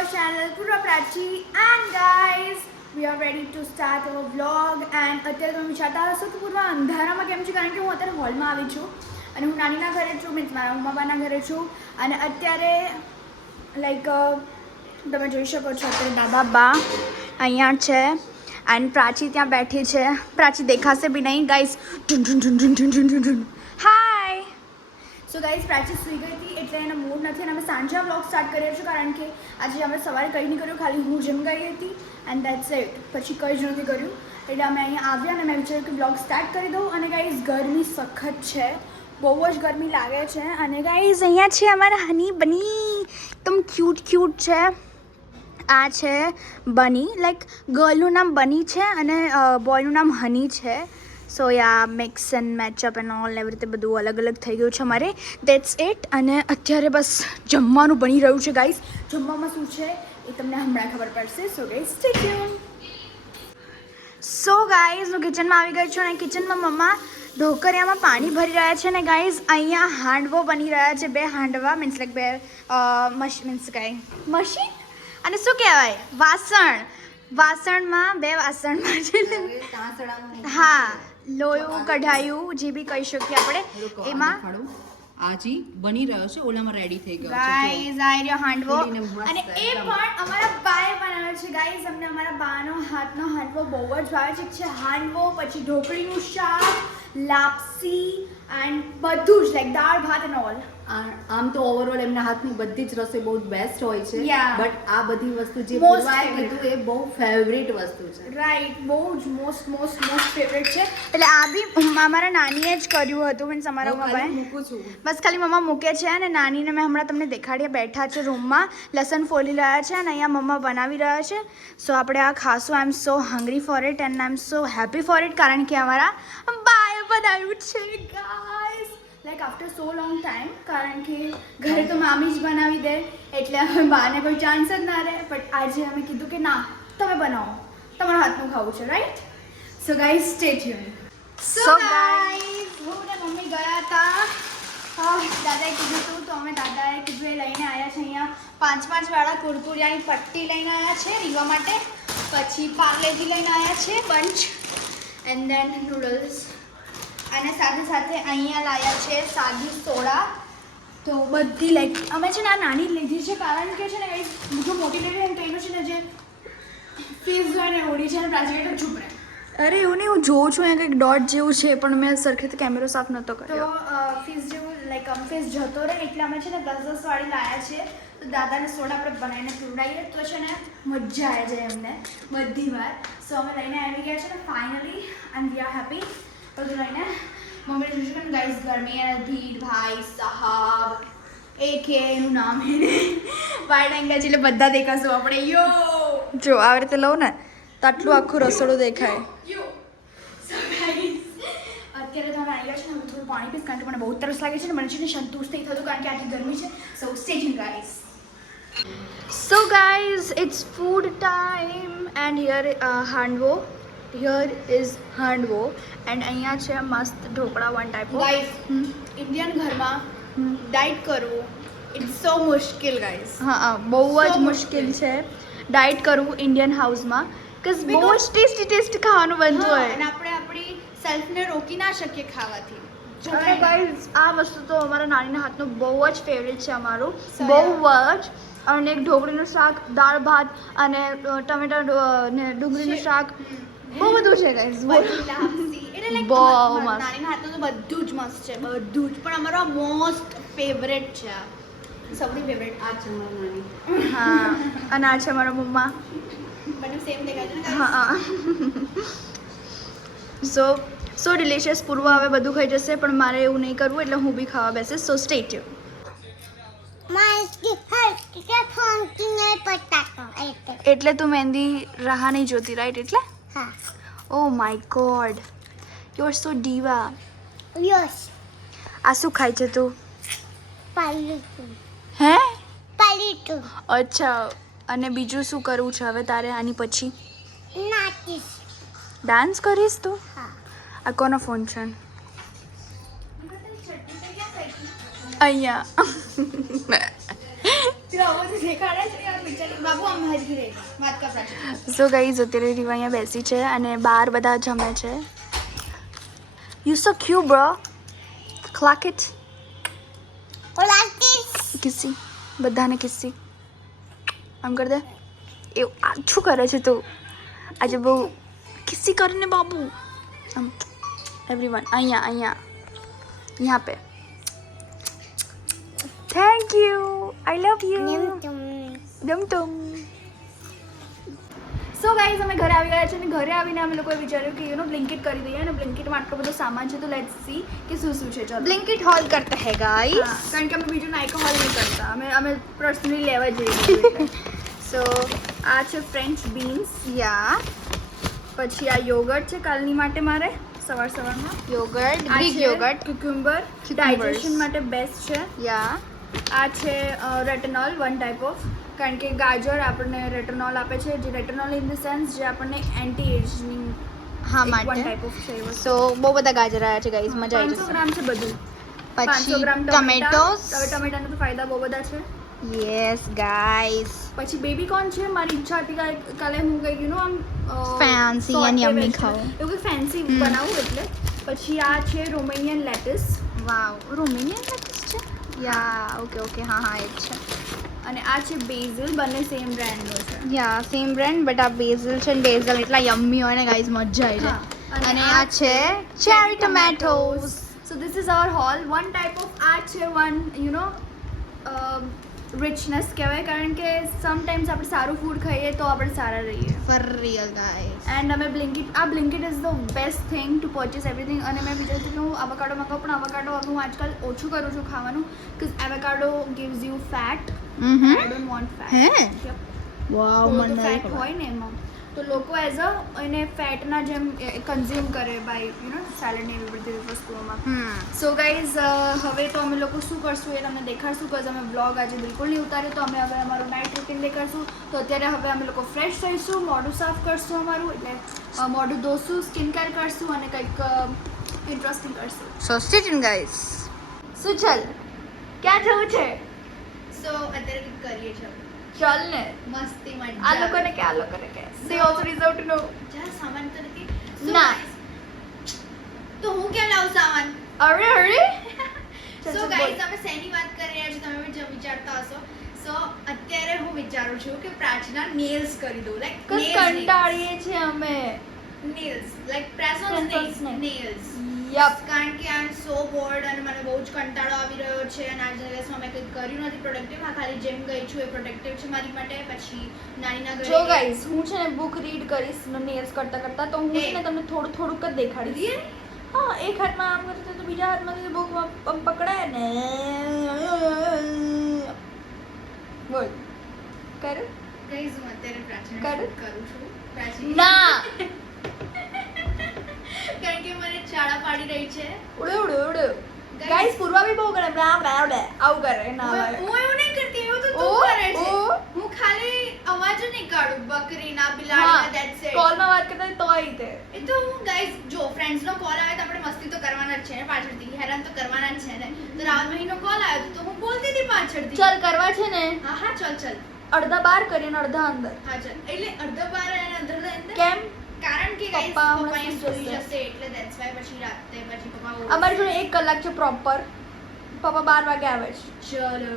our channel Pura Prachi, and guys, we are ready to start our vlog. And અત્યારે તમે વિચારતા હશો કે પૂરા અંધારામાં કેમ છે, કારણ કે હું અત્યારે હોલમાં આવી છું અને હું નાનીના ઘરે છું, મીન્સ મારા મમ્માના ઘરે છું. અને અત્યારે લાઈક તમે જોઈ શકો છો અત્યારે દાદા બા અહીંયા છે એન્ડ પ્રાચી ત્યાં બેઠી છે. પ્રાચી દેખાશે બી નહીં ગાઈસ. હાય. સો ગાઈઝ, પ્રાચી સૂઈ ગઈ હતી એટલે એનો મૂડ નથી અને અમે સાંજે વ્લોગ સ્ટાર્ટ કરીએ છીએ, કારણ કે આજે અમે સવારે કંઈ નહીં કર્યું, ખાલી હું જમ ગઈ હતી એન્ડ દેટ્સ ઇટ. પછી કંઈ જ નથી કર્યું એટલે અમે અહીંયા આવ્યા અને મેં વિચાર્યું કે વ્લોગ સ્ટાર્ટ કરી દઉં. અને ગાઈઝ ગરમી સખત છે, બહુ જ ગરમી લાગે છે. અને ગાઈઝ અહીંયા છે અમારા હની બની, એકદમ ક્યુટ છે. આ છે બની, લાઈક ગર્લનું નામ બની છે અને બોયનું નામ હની છે. સો યા મિક્સ એન્ડ મેચઅપ એન્ડ ઓલ એવી રીતે બધું અલગ અલગ થઈ ગયું છે અમારે. That's it. અને અત્યારે બસ જમવાનું બની રહ્યું છે ગાઈઝ. જમવામાં શું છે એ તમને હમણાં ખબર પડશે. So guys stay tune. So guys હું કિચનમાં આવી ગઈ છું અને કિચનમાં મમ્મા ઢોકરિયામાં પાણી ભરી રહ્યા છે. અને ગાઈઝ અહીંયા હાંડવો બની રહ્યા છે, 2 હાંડવા, મીન્સ લાઈક 2 મીન્સ કાંઈ મશીન અને શું કહેવાય વાસણમાં 2 વાસણમાં છે. હા, લોયું કઢાયું જે બી કહી શકીએ આપણે. એમાં આજી બની રહ્યો છે, ઓલામાં રેડી થઈ ગયો છે ગાઈઝ આ રહ્યો હાંડવો. અને એ પણ અમારા બાએ બનાવ્યો છે ગાઈઝ. અમને અમારા બાનો હાથનો હાંડવો બહુ જ ભાવે છે. છે હાંડવો, પછી ઢોકળીનું શાક, લાપસી એન્ડ બધું જ લાઈક દાળ ભાત એન્ડ ઓલ. આમ તો ઓવરઓલ એમના હાથની બધી જ રસોઈ બહુ બેસ્ટ હોય છે, બટ આ બધી વસ્તુ જે Most પૂર્વાએ કીધું એ બહુ ફેવરિટ વસ્તુ છે. રાઈટ, બહુ જ મોસ્ટ ફેવરેટ છે. એટલે આ બી અમારા નાનીએ જ કર્યું હતું, મીન્સ અમારા મમ્માએ. મૂકું છું બસ ખાલી મમ્મા મૂકે છે અને નાનીને મેં હમણાં તમને દેખાડીએ બેઠા છે રૂમમાં, લસણ ફોલી રહ્યા છે અને અહીંયા મમ્મા બનાવી રહ્યા છે. સો આપણે આ ખાશું. I am so hungry for it and I am so happy for it, કારણ કે અમારા બાએ બનાવ્યું છે guys, like after so long time. કારણ કે ઘરે તો મામી જ બનાવી દે એટલે અમે બાને કોઈ ચાન્સ જ ના રહે. બટ આજે અમે કીધું કે ના, તમે બનાવો, તમારા હાથનું ખાવું છે, right? So guys stay tune. So guys હું ને મમ્મી ગયા હતા, દાદાએ કીધું હતું તો અમે દાદાએ કીધું એ લઈને આવ્યા છે. અહીંયા 5 વાળા કુરકુરિયાની પટ્ટી લઈને આવ્યા છે રીવા માટે. પછી પાર્લેજી લઈને આવ્યા છે બંચ એન્ડ દેન નૂડલ્સ. અને સાથે સાથે અહીંયા લાવ્યા છે સાદી સોડા. તો બધી લાઈક અમે છે ને આ નાની જ લીધી છે, કારણ કે છે ને કંઈ જો મોટી લેવી હોય તો એનું છે ને જે ફીસ હોય ને ઓડી છે ને પ્રાચીકેટ ચૂપ રહે. અરે એવું નહીં, હું જોઉં છું અહીંયા કંઈક ડોટ જેવું છે પણ મેં સરખેથી કેમેરો સાફ નહોતો તો કર્યો. ફીસ જેવું લાઈક ફીસ જતો રહે એટલે અમે છે ને 10 વાળી લાવ્યા છે. તો દાદાને સોડા આપણે બનાવીને પીવડાવીએ તો છે ને મજા આવી જાય એમને બધી વાર. સો અમે લઈને આવી ગયા છે ને finally and we are happy. બધું લઈને મમ્મીને જોઈશું કે ગાઈઝ ગરમી અને ભીડ ભાઈ સાહબ એક એનું નામ વાઇડ એંગલ છે એટલે બધા દેખાશું આપણે. યો જો આવી રીતે લઉં ને તો આટલું આખું રસોડું દેખાય. યો સો ગાઈઝ અત્યારે તો અમે આવી ગયા છે ને, હું થોડું પાણી પીશ કારણ કે મને બહુ તરસ લાગે છે ને મને છે ને સંતુષ્ટ થઈ થતું કારણ કે આટલી ગરમી છે. So stay tune guys. So guys it's food time and here handvo. Here is handvo and અહીંયા છે મસ્ત dhokla one type. Guys Indian ઘરમાં ડાયટ કરવું ઇટ્સ સો મુશ્કેલ ગાઈઝ. હા, બહુ જ મુશ્કેલ છે ડાયટ કરવું ઇન્ડિયન હાઉસમાં, બિકોઝ બહુ જ ટેસ્ટી ખાવાનું બનતું હોય અને આપણે આપણી સેલ્ફને રોકી ના શકીએ ખાવાથી. અને ગાઈઝ આ વસ્તુ તો અમારા નાનીના હાથનું બહુ જ ફેવરેટ છે અમારું, So, બહુ જ. અને એક ઢોકળીનું શાક, દાળ ભાત અને ટમેટા ને ડુંગળીનું શાક, બહુ બધું છે ગાઈઝ. બધી લાપસી એટલે લાઈક બહુ મસ્ત. નાનીના હાથનું તો બધું જ મસ્ત છે, બધું જ. પણ અમારો મોસ્ટ ફેવરેટ છે આ, સૌથી ફેવરેટ આ છે મારી નાની. હા, અને આ છે મારા મમ્મા. બંને સેમ દેખાય છે ને હા. સો ડિલિશિયસ. પૂર્વ હવે બધું ખાઈ જશે પણ મારે એવું નહીં કરવું એટલે હું બી ખાવા બેસીશ. સો સ્ટે ટ્યુન. એટલે તું મહેંદી રાહ નહીં જોતી, રાઈટ? એટલે oh my God, you are so diva. આ શું ખાય છે તું? હે? અચ્છા. અને બીજું શું કરવું છે હવે તારે આની પછી? ડાન્સ કરીશ તું? આ કોનો ફોન છે? અહીંયા સો ગાઈઝ અત્યારે રીવા અહીંયા બેસી છે અને બહાર બધા જમે છે. You so cute bro. Clock it. કિસ્સી બધાને કિસ્સી આમ કર દે. એવું આછું કરે છે તું આજે બહુ કિસ્સી કરીને બાબુ. આમ એવરીવન અહીંયા અહીંયા यहाँ पे. Thank you. I love you. डम टम. સો ગાઈઝ અમે ઘરે આવી ગયા છે અને ઘરે આવીને અમે લોકોએ વિચાર્યું કે બ્લિંકિટ કરી દઈએ અને બ્લિંકિટમાં આટલો બધો સામાન છે તો લેટ્સ સી કે શું શું છે. ચલો બ્લિંકિટ હોલ કરતા હે ગાઈસ. કારણ કે અમે બીજું નાઇકો હોલ નહીં કરતા, અમે પર્સનલી લેવા જઈએ. સો આ છે ફ્રેન્ચ બીન્સ. યા પછી આ યોગર્ટ છે કાલની માટે મારે સવારમાં. Yoghurt, Greek yoghurt. Cucumber digestion માટે બેસ્ટ છે. યા આ છે રેટનોલ, વન ટાઈપ ઓફ, કારણ કે ગાજર આપણને રેટનોલ આપે છે, જે રેટનોલ ઇન ધ સેન્સ જે આપણને એન્ટી એજિંગ હા વન માટે. ટાઈપ ઓફ છે એ વસ્તુ. સો બહુ બધા ગાજર આવ્યા છે ગાઈસ, મજા આવી 500 જશે. ગ્રામ છે બધું. પછી 500 ગ્રામ ટમેટોસ. હવે ટમેટાના તો ફાયદા બહુ બધા છે. Yes guys. પછી બેબી કોર્ન છે. મારી ઈચ્છા હતી કે કાલે હું કંઈક આમ Fancy and yummy ખાવું. એવું કંઈક ફેન્સી બનાવું એટલે. પછી આ છે રોમેનિયન લેટિસ. વાવ, રોમેનિયન લેટિસ છે. યા ઓકે હા એ જ છે. અને આ છે બેઝિલ. બંને સેમ બ્રાન્ડનો છે. યા સેમ બ્રાન્ડ બટ આ બેઝલ છે ને બેઝલ એટલા યમ્મી હોય ને ગાઈસ, મજા આવી જાય. હા. અને આ છે cherry tomatoes. So this is our whole. One type of આ છે રિચનેસ કહેવાય, કારણ કે સમટાઈમ્સ આપણે સારું ફૂડ ખાઈએ તો આપણે સારા રહીએ. Four real guys. એન્ડ અમે Blinkit is the best thing to purchase everything. અને મેં વિચાર્યું કે હું એવોકાડો મંગાવું, પણ એવોકાડો હવે હું આજકાલ ઓછું કરું છું ખાવાનું, because avocado gives you fat. I don't want fat. હે? વાવ, મને ફેટ નહીં હોય ને એમાં તો લોકો એઝ એને ફેટના જેમ કન્ઝ્યુમ કરે બાય સેલેડ ને એવી બધી વસ્તુઓમાં. સો ગાઈઝ હવે તો અમે લોકો શું કરશું એ તમને દેખાડશું, બિકોઝ અમે બ્લોગ આજે બિલકુલ નહીં ઉતાર્યો, તો અમે હવે અમારું નાઇટ રૂટીન દેખાડશું. તો અત્યારે હવે અમે લોકો ફ્રેશ થઈશું, મોઢું સાફ કરશું અમારું, એટલે મોઢું ધોશું, સ્કિન કેર કરશું અને કંઈક ઇન્ટરેસ્ટિંગ કરશું. સો સ્ટે ટ્યુન ગાઈસ. શું ચાલ ક્યાં જવું છે? સો અત્યારે કંઈક કરીએ છીએ. ચાલ ને. મસ્તી મજા. આ લોકોને કે they also deserve to know. જા સામાન તો નથી. ના. તો હું ક્યાં લાવું સામાન? અરે સો ગાઈસ અમે શેની વાત કરી રહ્યા છો તમે બી વિચારતા હશો. સો અત્યારે હું વિચારું છું કે પ્રાચીના નેલ્સ કરી દઉં, લાઈક કંટાળીએ છે અમે. Nails like press on Press-ons nails. Nails. Yup. કારણ કે આઈ એમ સો બોર્ડ અને મને બહુ જ કંટાળો આવી રહ્યો છે અને આજના દિવસમાં મેં કંઈ કર્યું નથી પ્રોડક્ટિવ. હા, ખાલી જેમ ગઈ છું એ પ્રોડક્ટિવ છે મારી માટે. પછી નાનીના ઘરે જો ગાઈસ હું છે ને બુક રીડ કરીશ નેલ્સ કરતા તો હું છે ને તમને થોડુંક જ દેખાડીશ. Really? હા, એક હાથમાં આમ કરતી તો બીજા હાથમાં બુક પકડાય ને. બોલ કર. ગાઈસ હું અત્યારે પ્રાચીના કરું? shoot કરું છું. પ્રાચીન ના. કારણ કે મને ચાળા પાડી રહી છે. ઉડે ગાઈસ પૂર્વા બી બહુ કરે આવું કરે ના હું એવું નહીં કરતી, એવું તો તું કરે છે. હું ખાલી અવાજ જ નહીં કાઢું બકરીના બિલાડીના, that's it. કોલમાં વાત કરતા તોય તે એ તો હું ગાઈસ જો ફ્રેન્ડ્સ નો કોલ આવે તો આપણે મસ્તી તો કરવાના જ છે ને પાછળથી, હેરાન તો કરવાના જ છે ને. તો રાહુલ ભાઈ નો કોલ આવ્યો તો હું બોલતી હતી પાછળથી. ચાલ કરવા છે ને હા ચાલ અડધા બાર કરીને અડધા અંદર. હા ચાલ. એટલે અડધો બાર અને અડધો અંદર. કેમ? કારણ કે ગાઈસ પપ્પા હમણાં પપ્પા સુઈ સુઈ જશે. જશે એટલે that's why પછી રાતે પછી પપ્પા અમારી જોડે 1 કલાક છે પ્રોપર. પપ્પા 12 વાગે આવે છે. ચલો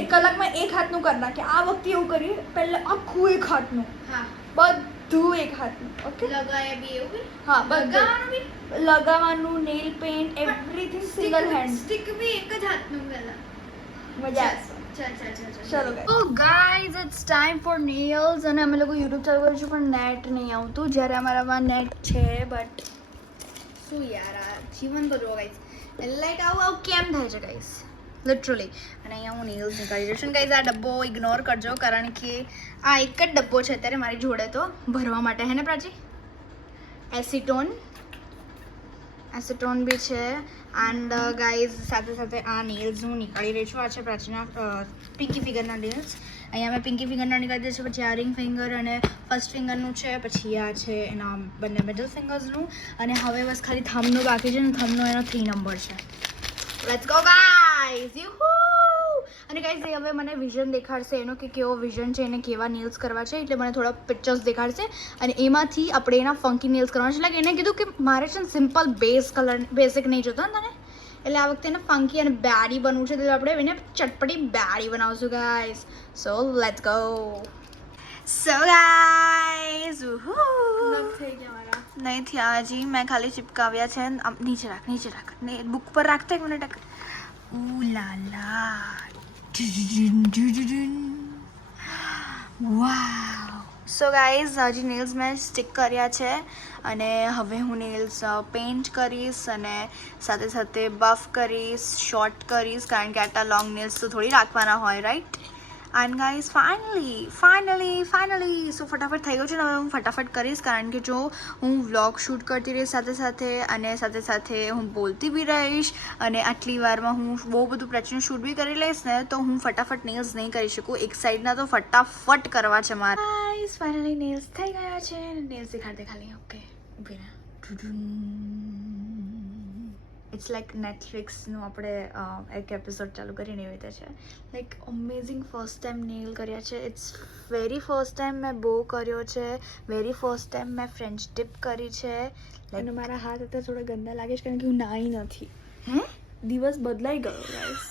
1 કલાકમાં એક હાથનું કરી નાખે. આ વખતે એવું કર્યું, પહેલા આખું એક હાથનું, હા બધું એક હાથનું. ઓકે, લગાયા બી એવું બી હા બધું લગાવવાનું બી લગાવવાનું, nail paint, everything single hand. Stick બી એક જ હાથનું પહેલા. મજા આવશે. ચાલ ચલો oh guys it's time for nails. અને અમે લોકો યુટ્યુબ ચાલુ કરીશું પણ નેટ નહીં આવતું, જ્યારે અમારામાં નેટ છે. બટ શું યાર આ જીવન તો જો ગાઈસ લાઈક આવું કેમ થાય છે ગાઈસ, લિટરલી. અને અહીંયા હું નેલ્સ નીકાળી રહી છું. ગાઈઝ આ ડબ્બો ઇગ્નોર કરજો, કારણ કે આ એક જ ડબ્બો છે અત્યારે મારી જોડે તો ભરવા માટે, હે ને પ્રાચી? એસિટોન બી છે. એન્ડ ગાઈઝ સાથે સાથે આ નેલ્સ હું નીકાળી રહી છું. આ છે પ્રાચીના પિંકી ફિંગરના નેલ્સ. અહીંયા મેં પિંકી ફિંગરના નીકાળી દે છે. પછી આ રિંગ ફિંગર અને ફર્સ્ટ ફિંગરનું છે. પછી આ છે એના બંને મિડલ ફિંગર્સનું. અને હવે બસ ખાલી થંબનું બાકી છે ને થંબનો એનો 3 નંબર છે. Let's go guys. યુહુ! અને ગાઈઝ એ હવે મને વિઝન દેખાડશે એનો કે કેવો વિઝન છે એને કેવા નેલ્સ કરવા છે એટલે મને થોડા પિક્ચર્સ દેખાડશે અને એમાંથી આપણે એના ફંકી નેલ્સ કરવાના છે લાઈક એને કીધું કે મારે છે ને સિમ્પલ બેસિક નહીં જોતો ને તને એટલે આ વખતે એને ફંકી અને બેડી બનવું છે તો આપણે એને ચટપટી બેડી બનાવશું guys so let's go so guys થઈ ગયા મારા નહીં થયા હજી મેં ખાલી ચિપકાવ્યા છે આમ નીચે રાખ ને બુક પર રાખતા એક મિનિટ લા વાવ સો ગાઈઝ હજી નેલ્સ મેં સ્ટિક કર્યા છે અને હવે હું નેલ્સ પેઇન્ટ કરીશ અને સાથે સાથે બફ કરીશ શોર્ટ કરીશ કારણ કે આટલા લોંગ નેલ્સ તો થોડી રાખવાના હોય રાઈટ એન્ડ ગાઈઝ ફાઇનલી સો ફટાફટ થઈ ગયું છે ને હવે હું ફટાફટ કરીશ કારણ કે જો હું વ્લોગ શૂટ કરતી રહીશ સાથે સાથે હું બોલતી બી રહીશ અને આટલી વારમાં હું બહુ બધું પ્રચંડ શૂટ બી કરી લઈશ ને તો હું ફટાફટ નેલ્સ નહીં કરી શકું એક સાઈડના તો ફટાફટ કરવા છે મારે ગાઈઝ ફાઇનલી નેલ્સ થઈ ગયા છે નેલ્સ દેખાડે ખાલી ઓકે ઊભી રહે ઇટ્સ લાઈક નેટફ્લિક્સનું આપણે એક એપિસોડ ચાલુ કરીને એવી રીતે છે like amazing first time nail કર્યા છે ઇટ્સ વેરી ફર્સ્ટ ટાઈમ મેં બો કર્યો છે વેરી ફર્સ્ટ ટાઈમ મેં ફ્રેન્ચ ટીપ કરી છે અને મારા હાથ અત્યારે થોડા ગંદા લાગે છે કારણ કે હું નાઈ નથી હે દિવસ બદલાઈ ગયો ગાઈસ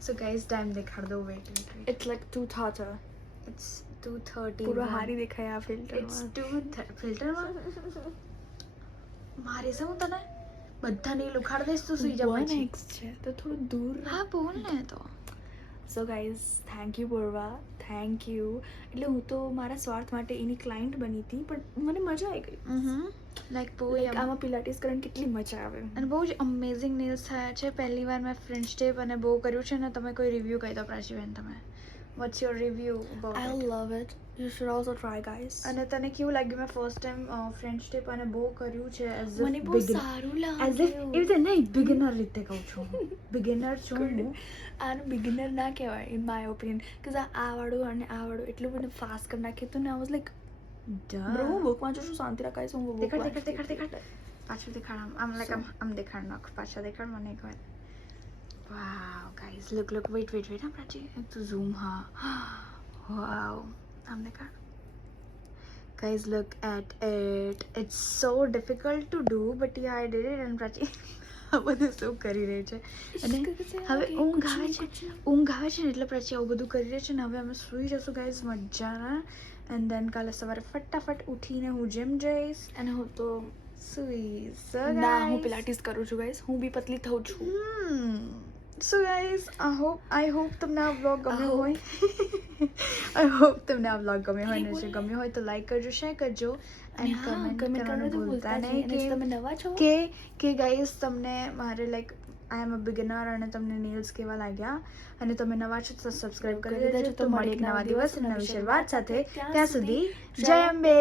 સો ગાઈઝ ટાઈમ દેખાડ દો વેટ ઇટ્સ લાઈક 2:30 ઇટ્સ 2:30 પૂરો હારી દેખાય આ ફિલ્ટર ઇટ્સ 2:30 ફિલ્ટરમાં મારે શું તને બધા નેલ ઉખાડ દઈશ તો સુઈ જાવ પછી છે તો થોડું દૂર હા બોલ ને તો so guys thank you Purva thank you એટલે હું તો મારા સ્વાર્થ માટે એની ક્લાયન્ટ બની હતી પણ મને મજા આવી ગઈ લાઈક બહુ આમાં પિલાટીસ કરવાની કેટલી મજા આવે અને બહુ જ અમેઝિંગ નેલ્સ થયા છે પહેલી વાર મેં ફ્રેન્ચ ટેપ અને બહુ કર્યું છે ને તમે કોઈ રિવ્યૂ કહી દો પ્રાચીબેન તમે what's your review about I love it you should also try guys અને તને કેવું લાગ્યું મેં ફર્સ્ટ ટાઈમ ફ્રેન્ચ ટેપ અને બહુ કર્યું છે એઝ મને બહુ સારું એઝ ઇફ લાગ્યું એવી રીતે નહીં બિગિનર રીતે કહું છું બિગિનર છું હું આનું બિગિનર ના કહેવાય ઇન માય ઓપિનિયન કે આ વાળું અને આ વાળું એટલું બધું ફાસ્ટ કરી નાખ્યું હતું ને આઈ વોઝ લાઈક બ્રો હું બુક વાંચું છું શાંતિ રાખાઈશ હું book દેખાડ પાછું દેખાડ આમ લાઈક આમ દેખાડ નાખ પાછા દેખાડ મને એકવાર વાવ ગાઈઝ લુક વેટ હા પ્રાચી તો ઝૂમ હા વાવ આમ દેખાડ guys look at it it's so difficult to do but yeah I did it and પ્રાચી આ બધું શું કરી રહી છે અને હવે ઊંઘ આવે છે ને એટલે પ્રાચી આવું બધું કરી રહી છે ને હવે અમે સૂઈ જશું ગાઈઝ મજાના એન્ડ દેન કાલે સવારે ફટાફટ ઉઠીને હું જીમ જઈશ અને હું તો સુઈશ ના હું પિલાટીસ કરું છું ગાઈસ હું બી પતલી થઉં છું સો ગાઈઝ આઈ હોપ તમને આ વ્લોગ ગમ્યો હોય આઈ હોપ તમને આ વ્લોગ ગમ્યો હોય ને જો ગમ્યો હોય તો લાઈક કરજો શેર કરજો એન્ડ કમેન્ટ કરવાનું ભૂલતા નહીં કે તમે નવા છો કે ગાઈઝ તમને મારે like I M a beginner અને તમને નેલ્સ કેવા લાગ્યા અને તમે નવા છો તો સબસ્ક્રાઇબ કરી દેજો તો મળીએ એક નવા દિવસ નવી શરૂઆત સાથે ત્યાં સુધી જય અંબે